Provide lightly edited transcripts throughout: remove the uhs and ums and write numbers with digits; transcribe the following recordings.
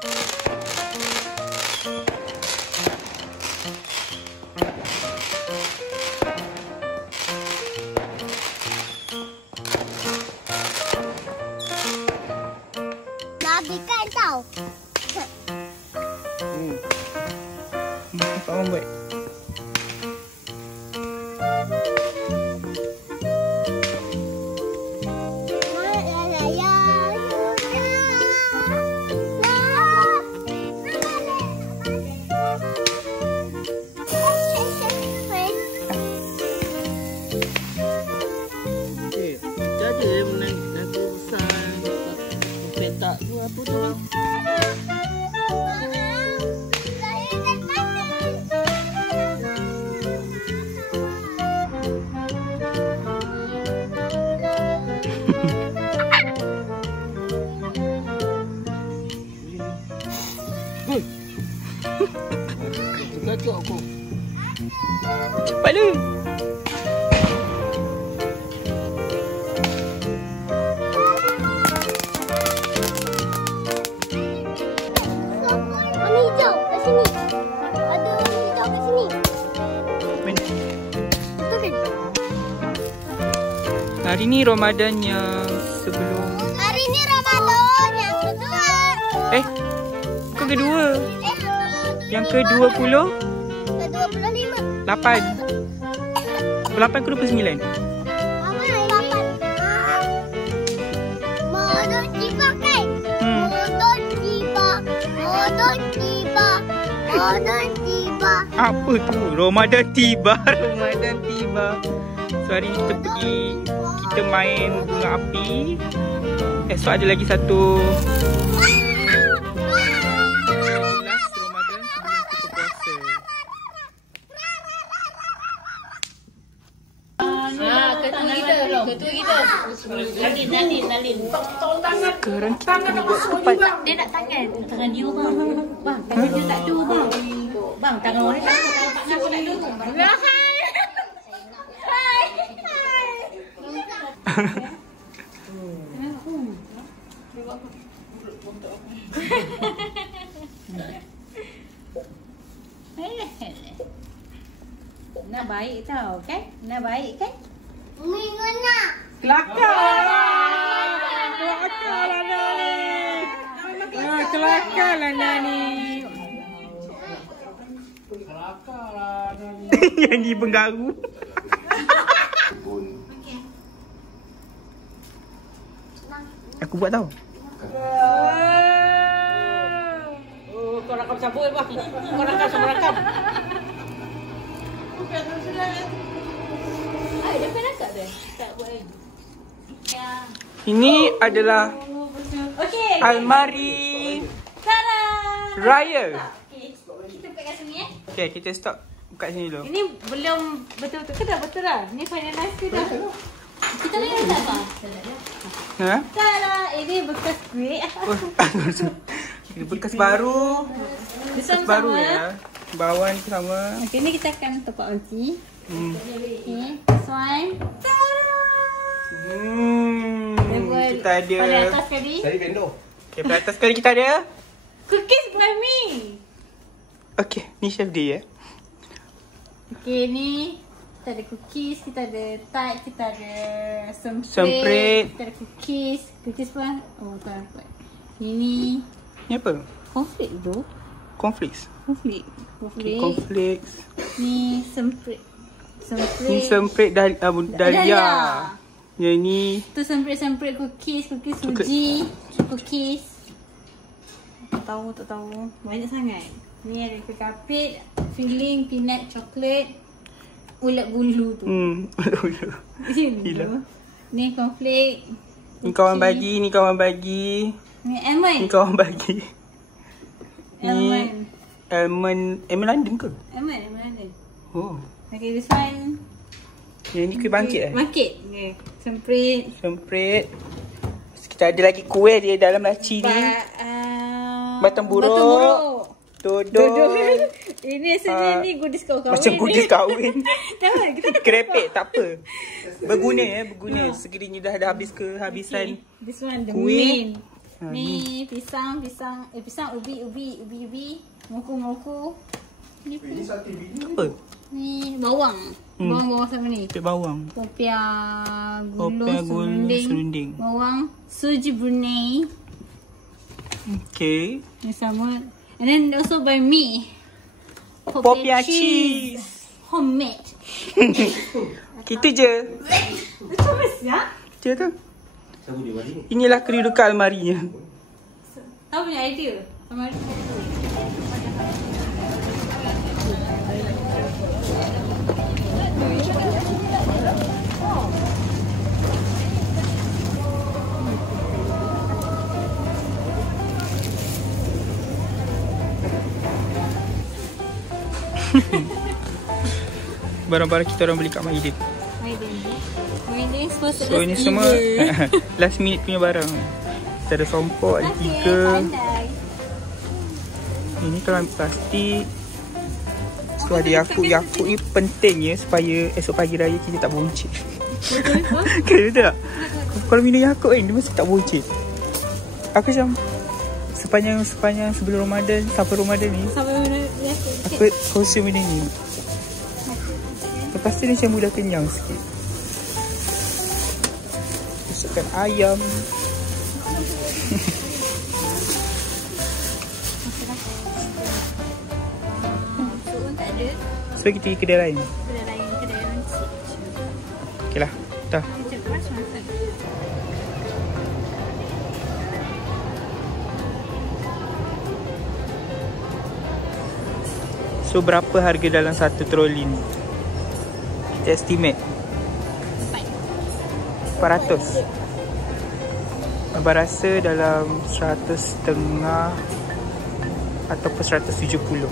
Nabikan tau. Nampak lambat. Apa tu? Kacau aku. Cepat lu. Hari ni Ramadan yang sebelum. Hari ni Ramadan yang kedua. Bukan kedua. Yang ke-20? Ke-25. 8. 8 ke 29? Apa yang 8? Modon tiba kan? Modon tiba. Modon tiba. Modon tiba. Apa tu? Ramadan tiba. Ramadan tiba. So hari ni kita pergi, kita main bunga api. Esok ada lagi satu. Last Ramadan sebelum kita puasa. Ketua kita. Nalin. Sekarang kita kena buat tempat. Dia nak tangan. Tangan dia bang. Bang, tangan dia tak ada bang. Bang, tangan orang tak ada. Tangan aku nak dulu. Nak baik tau kan? Nak baik kan? Minggu nak. Kelakar lah Nani. Kelakar lah Nani. Yang ni penggaru. Aku buat tau. Oh, kau rakam siapa bang? Kau rakam siapa rakam? Ay, dia pernah tak dia? Tak buat lagi. Ini adalah Okey. almari Tada. raya. Okey, kita pack kat sini Okay, kita stop kat sini dulu. Ini belum betul-betul ke dah betul dah? Ni finalize ke dah? Kita ni ada apa? Ha? Tada, ini bekas kuih. Ini bekas baru. Bekas baru ya. Bawah ni sama. Okey, ni kita akan top up kunci. Okey, this one. Kita ada. Pada atas sekali. Cari vendor. Okay, pada atas sekali kita ada. Cookies by me. Okay, ni chef dia ya. Okey, ni kita ada cookies, kita ada tart, kita ada Semprit. semprit, kita ada cookies. Cookies pun, oh tak dapat. Ini Ni apa? conflict tu. Cornflakes. Conflict. Okay, cornflakes. Ni semprit. Ni semprit dahlia. Yang ni Tu semprit-semprit cookies Coklat. suji, cookies. Tak tahu. Banyak sangat. Ni ada kapit, filling, peanut, coklat, ulat bulu tu. Gila. Ni cornflake. Ni kawan bagi, ni kawan bagi. Ni almond. Ni kawan bagi. Almond. Almond London ke? Almond. Oh. Okay, this one. Yang ni kuih bangkit eh? Bangkit. Okay. Semprit. Semprit. Kita ada lagi kuih dia dalam laci ni. Batang buruk. Dodol. Ini sebenarnya ni goodies kau kahwin. Macam goodies kahwin. Tak apa, kita tak Krepek tak apa. Berguna ya, berguna. Sekiranya dah habis kehabisan This one the kuih. main. Ni pisang, ubi. Muku. Ni Apa? Ni bawang. Bawang sama ni. Pepek bawang. Popiah Popiah gula serunding. Bawang suji Brunei. Okay. Ni sama. And then also by me. Popiah cheese. Homemade. Kita je. Macam mana? Je tu. Inilah kedudukan almarinya. Apa punya idea? Almari. Barang-barang kita orang beli kat Maidin. Maidin supposed So ini semua last minute punya barang. Kita ada sompok, ada 3. Ini kalau ambil plastik. So ada Yakult. Yakult ni penting ya supaya esok pagi raya kita tak boncit. Kena tak? Kalau minum Yakult kan dia mesti tak boncit. Aku macam sepanjang sebelum Ramadan sampai Ramadan ni aku konsum benda ni. Lepas tu ni macam mudah kenyang sikit. Masukkan ayam. So kita pergi kedai lain. Okay lah. Dah. So berapa harga dalam satu troli ni? Kita estimate 400. Abang rasa dalam 100.5 ataupun 170.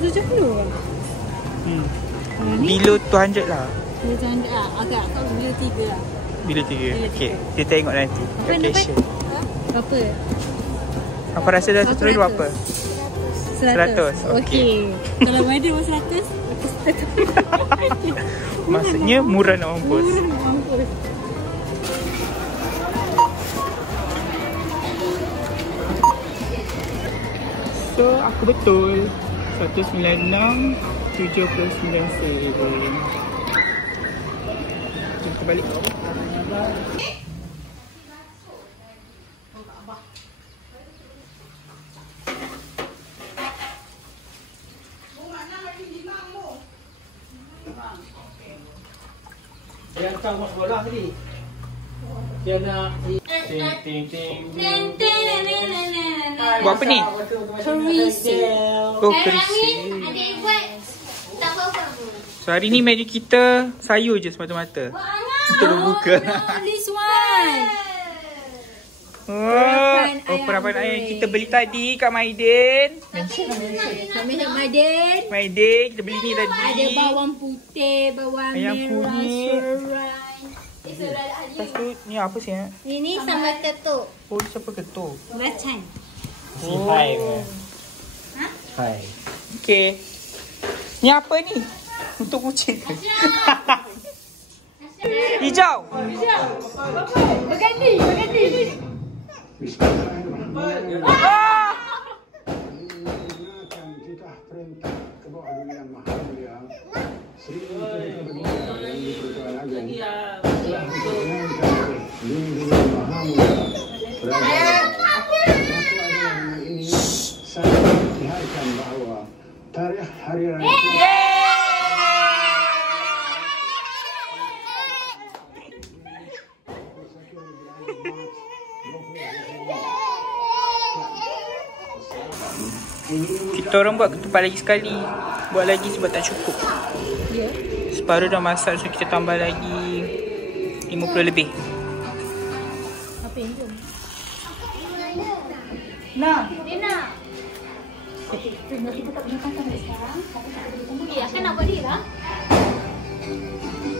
170 Below 200 lah. Below 200 lah. Agak below 3 lah. Below 3. Okay, kita tengok nanti. Location. Berapa? Apa rasa dalam satu troli berapa? 100. Okay. Kalau ada 100, maksudnya murah nak mampus. So aku betul 196.79 sen. Kita balik. Yang kau buat sekolah tadi. Dia nak ting. Buat apa ni? Kerisi. Oh, kerisi. Adik buat tak apa-apa pun. So hari ni menu kita sayur je semata-mata. Kita berbuka. This one. Perapan ayam kita beli tadi kat Maidin. Maidin kita beli ni tadi. Ada bawang putih, bawang Ayam merah, kunyit. serai. Lepas tu ni apa sih? Ini sama ketuk. Oh, siapa ketuk? Belacan. Si Hai. Ha? Hai. Okay. Ni apa ni? Untuk kucing. Hijau. Berganti. Ah! Titah perintah ke bawah dunia maha mulia Sri Menteri Perdagangan dan Pertukaran Agung telah diperkenankan di dunia maha mulia berada dengan ini saya mengisytiharkan bahawa tarikh hari raya Kita orang buat ketupat lagi sekali. Buat lagi sebab tak cukup. Ya. Separuh dah masak, so kita tambah lagi 50 lebih. Apa yang tu? Nah, Ya, kan nak buat dia lah.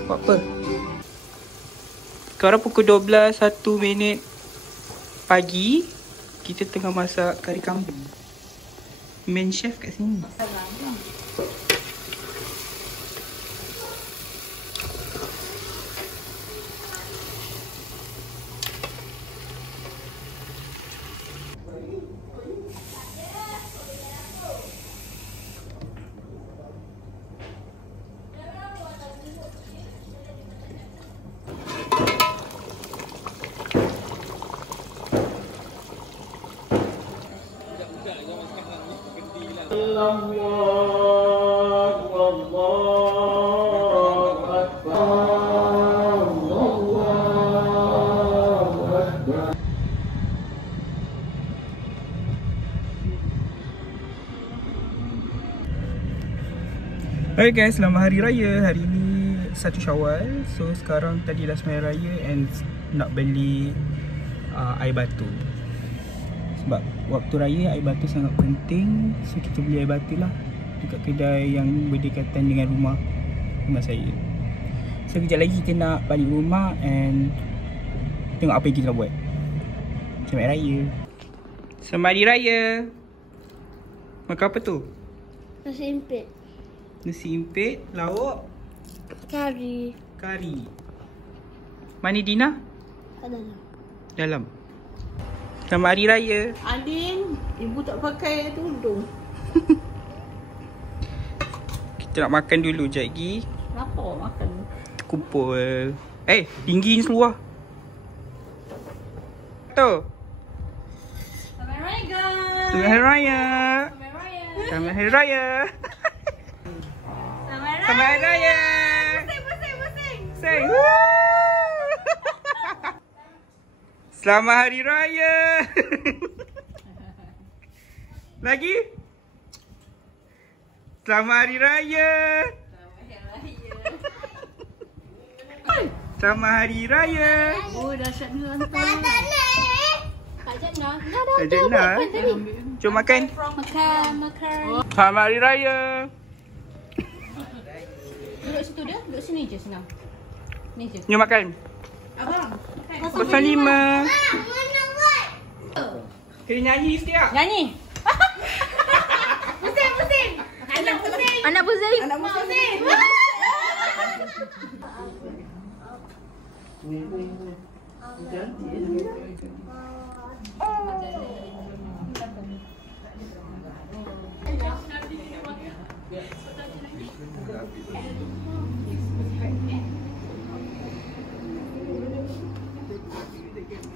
buat apa? Sekarang pukul 12, 1 minit pagi. Kita tengah masak kari kambing. Main chef kat sini. Hai guys, selamat Hari Raya. Hari ni 1 Syawal. So sekarang tadi dah sembahyang raya and nak beli air batu. Sebab waktu raya air batu sangat penting. So kita beli air batu lah dekat kedai yang berdekatan dengan rumah saya. So kejap lagi kita nak balik rumah and tengok apa yang kita nak buat. Selamat Hari Raya. Selamat Hari Raya. Makan apa tu? Nasi impit. Nasi impit, lauk, Kari. kari. Mana Dina? Ada. Dalam. Selamat Hari Raya. Adin, ibu tak pakai tudung. Kita nak makan dulu sekejap lagi. Kenapa makan? Kumpul. Tinggi ni seluar. Tu. Selamat Raya guys. Selamat Hari Raya. Selamat Raya. Selamat Hari Raya. Selamat Hari Raya. Pusing. Say. Selamat Hari Raya. Lagi? Selamat Hari Raya. Selamat Hari Raya. Oh, dahsyat ni hantar. Kak Jannah. Kak Jannah. Jom makan. Makan. Selamat Hari Raya. Duduk situ dah. Duduk sini je senang. Ni je. Jom makan. Abang. 05. Kena nyanyi sikit tak? Nyanyi. Pusing. Anak pusing. Anak pusing. Anak pusing.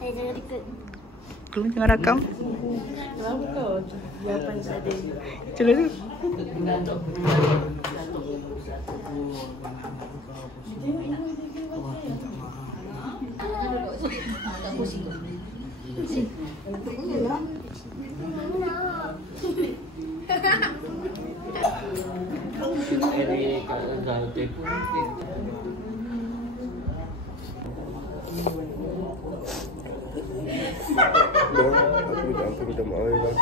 Jangan ikut. Tolong tengah rakam. Kenapa kau? Jawapan tadi. Macam mana tu? Aku minta maaf ya bang.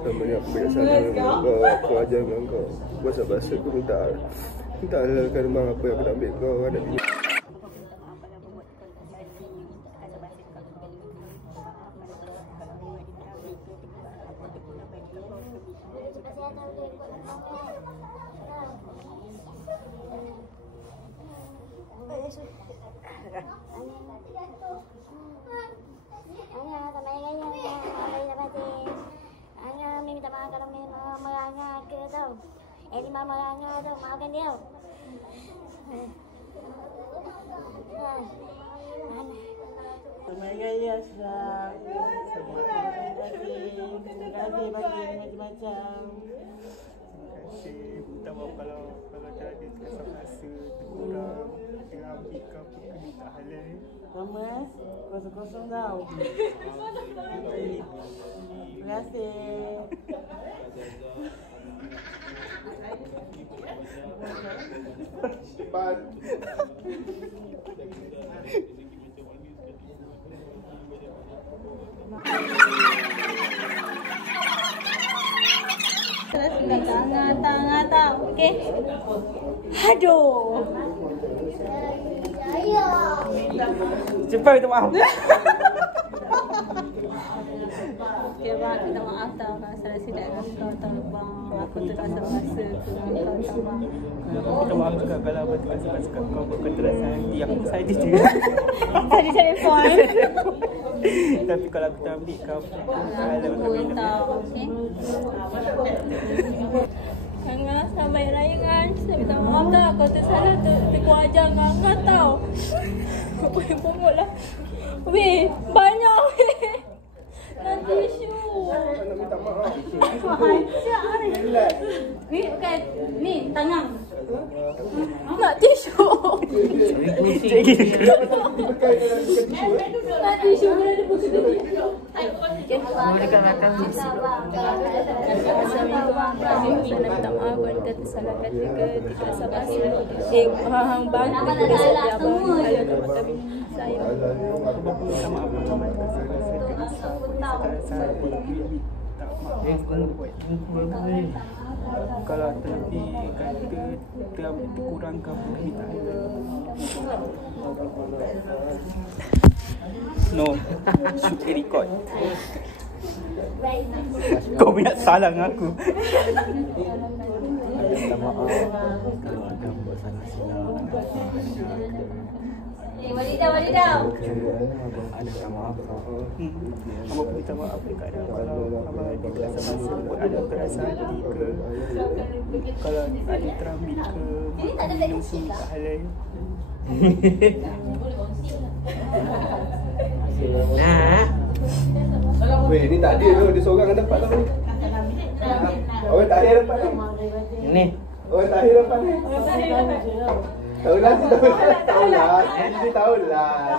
Namanya aku banyak salah dengan kau. Aku ajar dengan kau. Bahasa-bahasa aku minta halalkan bang apa yang aku nak ambil kau. Anak bini. Minta maaf kalau meranggar ke tau. Lima meranggar tau, maafkan dia. Selamat Raya Ashraf. Terima kasih bagi macam-macam. Minta maaf kalau tak ada terasa rasa terkurang dengan ambil kau ke minta halal. Thomas, kosong-kosong tau. Terima kasih. Cepat. Tangan tau. Okey. Aduh. Cepat minta maaf. Okey bang, minta maaf tau kalau salah silap dengan kau tau bang. Aku terasa rasa tu dengan kau tau bang. Minta maaf juga kalau apa tu rasa kat kau bukan terasa hati aku saja je. Tadi cari phone. Tapi kalau aku tak ambil kau halal Aku tahu, okey. Angah, selamat raya kan. Saya minta maaf tak kau tersalah tegur ajar Angah tau. Boleh pungut lah. Weh, banyak weh. Nanti tisu. Nak minta maaf. Macam ni. Ni bukan. Ni tangan. Nak tisu. Nak tisu berada buku tadi. Dekat belakang. Assalamualaikum. Saya minta maaf kalau kata salah kata ke tidak sabar. Hang bang kita salah abang ayah kata saya. Kalau terlebih kata terkurangkan permintaan. No, shoot the record. Kau banyak salah dengan aku. Minta maaf kalau ada buat salah silap. Wadidaw. Abang ada minta maaf. Abang minta maaf dekat kalau abang ada rasa masa ada perasaan ke kalau ada terambil ke minum semua tak halal. Nak. Weh, ni tak adil tu. Dia seorang yang dapat tau ni. Orang tak adil dapat ni. Ini. Orang tak adil dapat ni. Tahu lah. Dia tahu lah.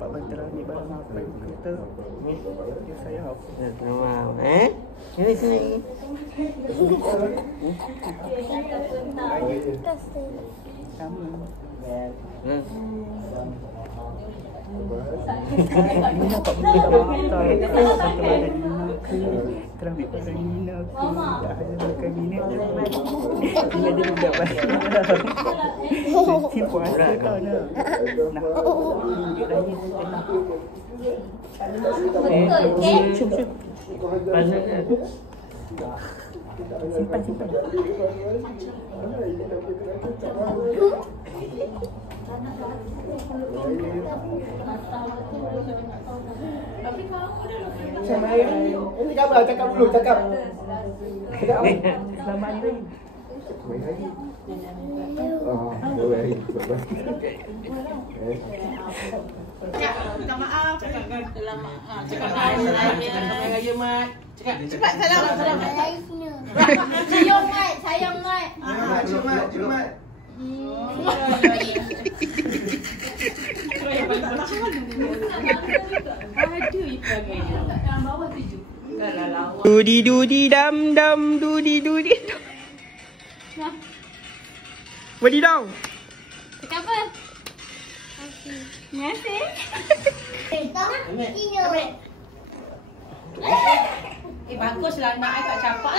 Pak Bantar ni barang apa yang kita dia saya Maaf. Sini. sama. Ini dapat minta maaf tak ada Nina ke terambil pada Nina ke tak ada makan Nina dia ada budak baik si puasa tau nak dia lagi simpan Ini khabar, cakap dulu, cakap. selamat hari raya. Minta maaf. Cakap raya mat. Cakap cepat salam. Sayang mat. Ciumat. Dudi dam dudi. Wadidaw. Cakap apa? Terima kasih. Baguslah nak I tak capak.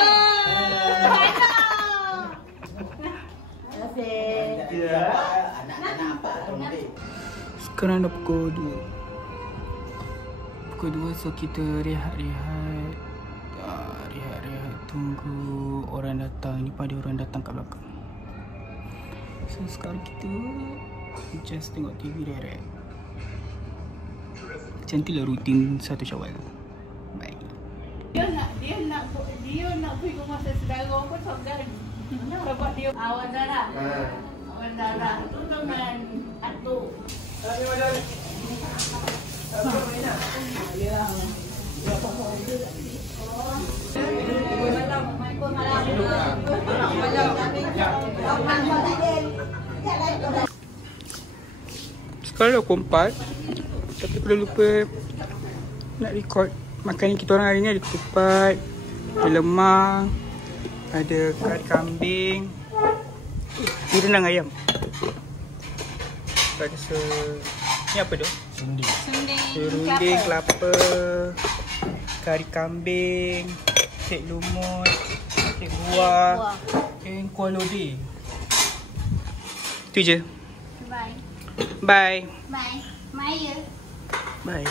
Sekarang dah pukul 2. So kita rehat tunggu orang datang. Ni pada orang datang kat belakang. So sekarang kita just tengok TV direct. Macam itulah rutin 1 Syawal. Baik. Dia nak pergi rumah saudara pun sorang. Sebab dia awak darah. Tu dengan atuk. Sekarang dah pukul 4. Tapi aku dah lupa nak record makanan kita orang hari ni. Ada ketupat, ada lemang, ada kari kambing, ni rendang ayam. Ada ni apa tu? Serunding, kelapa, kari kambing, kek lumut, kek buah, and kuah lodeh. Tu je. Bye. Maya. Bye.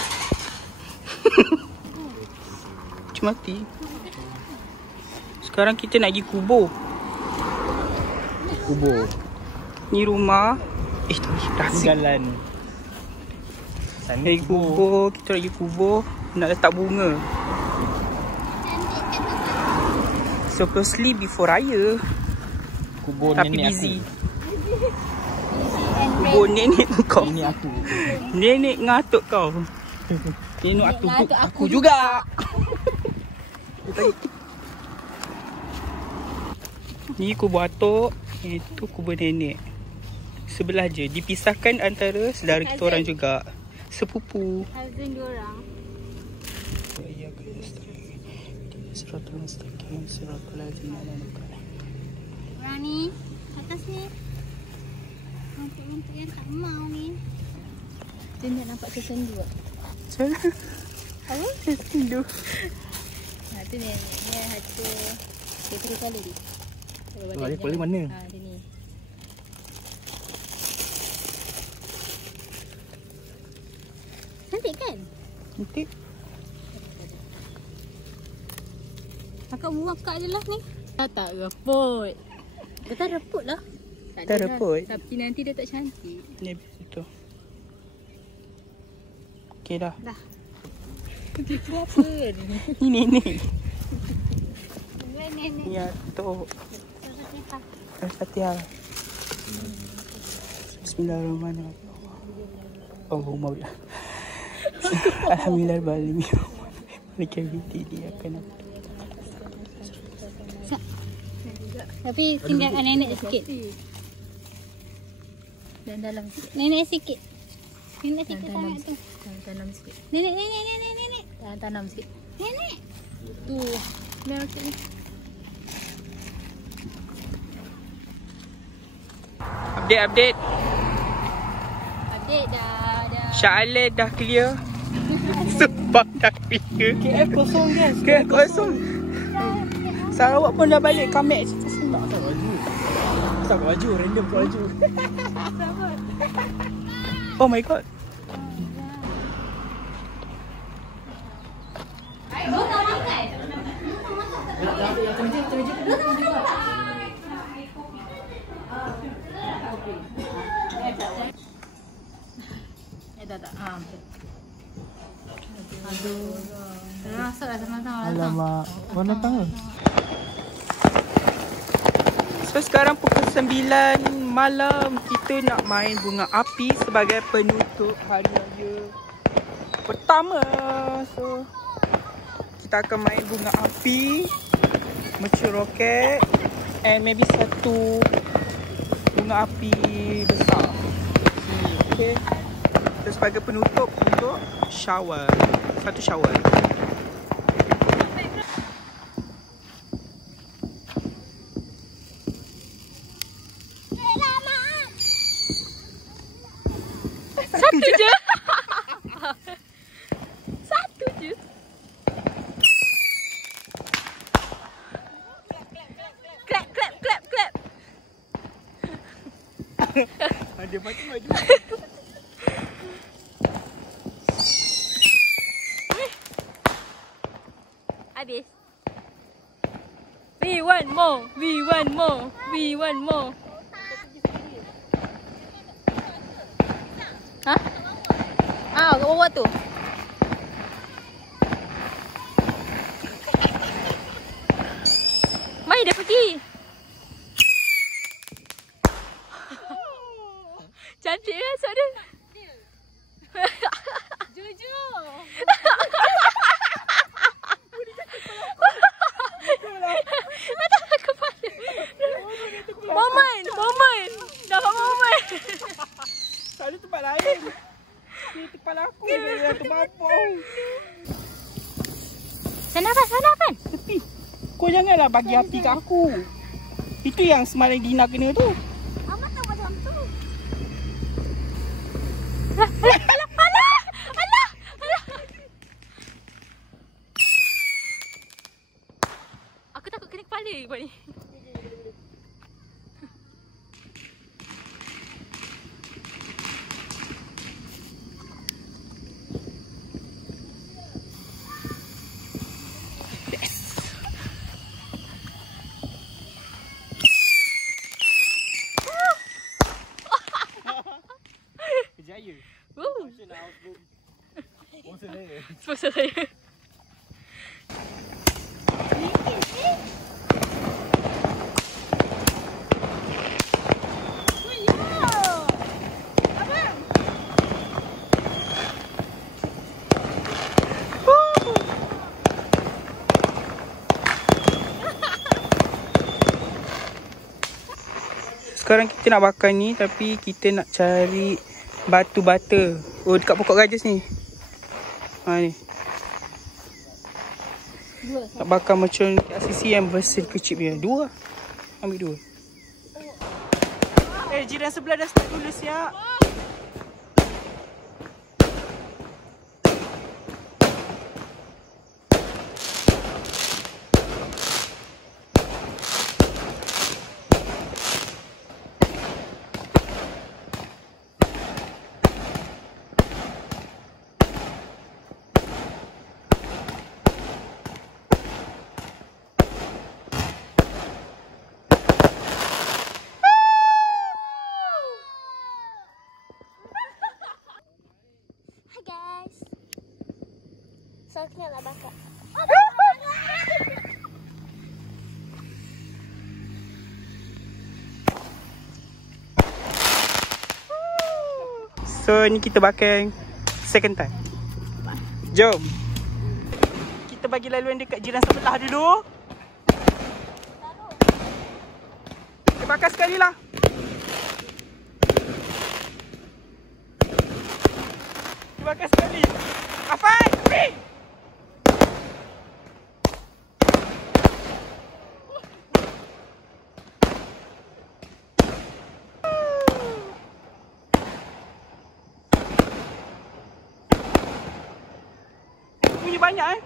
Cuma mati. Sekarang kita nak pergi kubur. Ni rumah. Tak Jalan. Sana kubur. Kita nak pergi kubur. Nak letak bunga. Supposedly before raya. Kubur Tapi nenek busy. aku. Kubur nenek kau. Ini aku. Nenek ngatuk kau. Nenek ngatuk aku juga. Ni kubur atuk, itu kubur nenek. Sebelah je, dipisahkan antara saudara kita orang juga. Sepupu. Cousin diorang. Orang ni, atas ni. Untuk yang tak mau ni. Dia nak nampak tersendu tak? Macam Apa? tersendu. Tu ni, dia harga. Dia terus kali dia. Dia paling mana? Dia ni. Cantik kan? Cantik. Kakak buang kak je lah ni. Tak reput. Dia tak reput lah. Tak reput. Tapi nanti dia tak cantik. Ni betul. Okey dah. Dah. Pergi apa ni? Ni nenek. Nenek. Ya tu. Al-Fatihah. Bismillahirrahmanirrahim. Allahumma billah. Alhamdulillah balimi. Mereka binti dia akan Tapi tinggalkan nenek sikit. Dan dalam sikit. Nenek sikit. Nenek sikit sangat tu. Tanam sikit. Nenek. Tanam sikit. Nenek. Tu. Merah sikit ni. Update. Update dah. Syah Alin dah clear. Sebab dah clear. KL kosong guys. KL kosong. Sarawak pun dah balik. Comeback cerita senang. Tak baju, random ke baju. Oh my god. Tak. Aduh. Termasuklah sama-sama. Alamak. Kau datang ke? So sekarang pukul 9 malam kita nak main bunga api sebagai penutup hari raya pertama. So kita akan main bunga api, mercun roket and maybe satu bunga api besar. Okay. So sebagai penutup untuk shower. Satu shower. Satu je. Satu je. Clap. Ada pakai baju. Habis. We want more. Hah? Kat bawah tu. Mai dah pergi. Cantik kan suara dia? Jujur. Moment. Dapat moment. Tak ada tempat lain. Ni tempat aku. Dia tempat apa? Sana Afan. Tepi. Kau janganlah bagi api kat aku. Itu yang semalam Gina kena tu. Mama tak macam tu. Alah. Aku takut kena kepala buat ni. Kejaya. Sponsor saya. sekarang kita nak bakar ni, tapi kita nak cari batu bata. Oh, dekat pokok gajas ni. Ha ni. Nak bakar macam sisi yang besar kecil punya. 2. Ambil 2. Jiran sebelah dah start dulu siap. Hi guys. So kita nak bakar. So ni kita bakar second time. Jom. Kita bagi laluan dekat jiran sebelah dulu. Kita bakar sekali lah. Kita bakar sekali. Afan, pergi. Bunyi banyak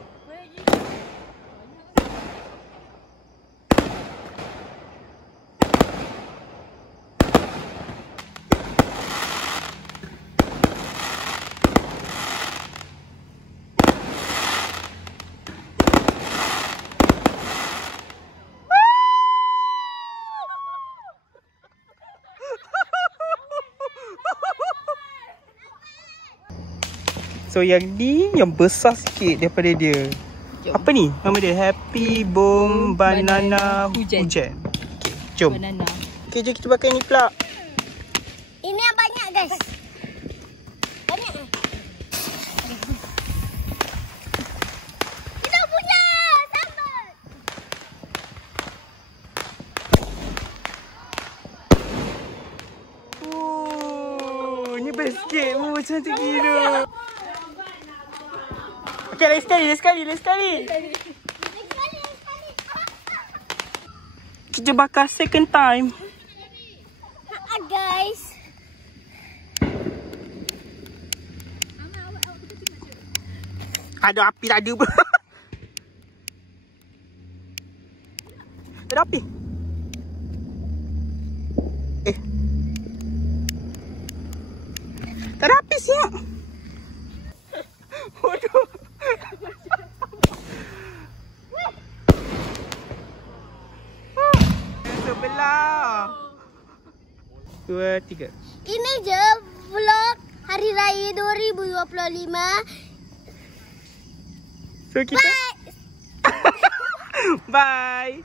So yang ni yang besar sikit daripada dia. Apa ni? Nama dia Happy Boom Banana Hujan. Okay, jom. Banana. Okay, jom kita pakai ni pula. Ini yang banyak guys. Banyak Kita punya sambal. Ni best sikit. Cantik gila. Okay, lagi sekali. Kita bakar second time. Guys. Ada api tak ada pun. Ada api. Tak ada api siap. Waduh. Sebelah. 2, 3. Ini je vlog Hari Raya 2025. So kita Bye. bye.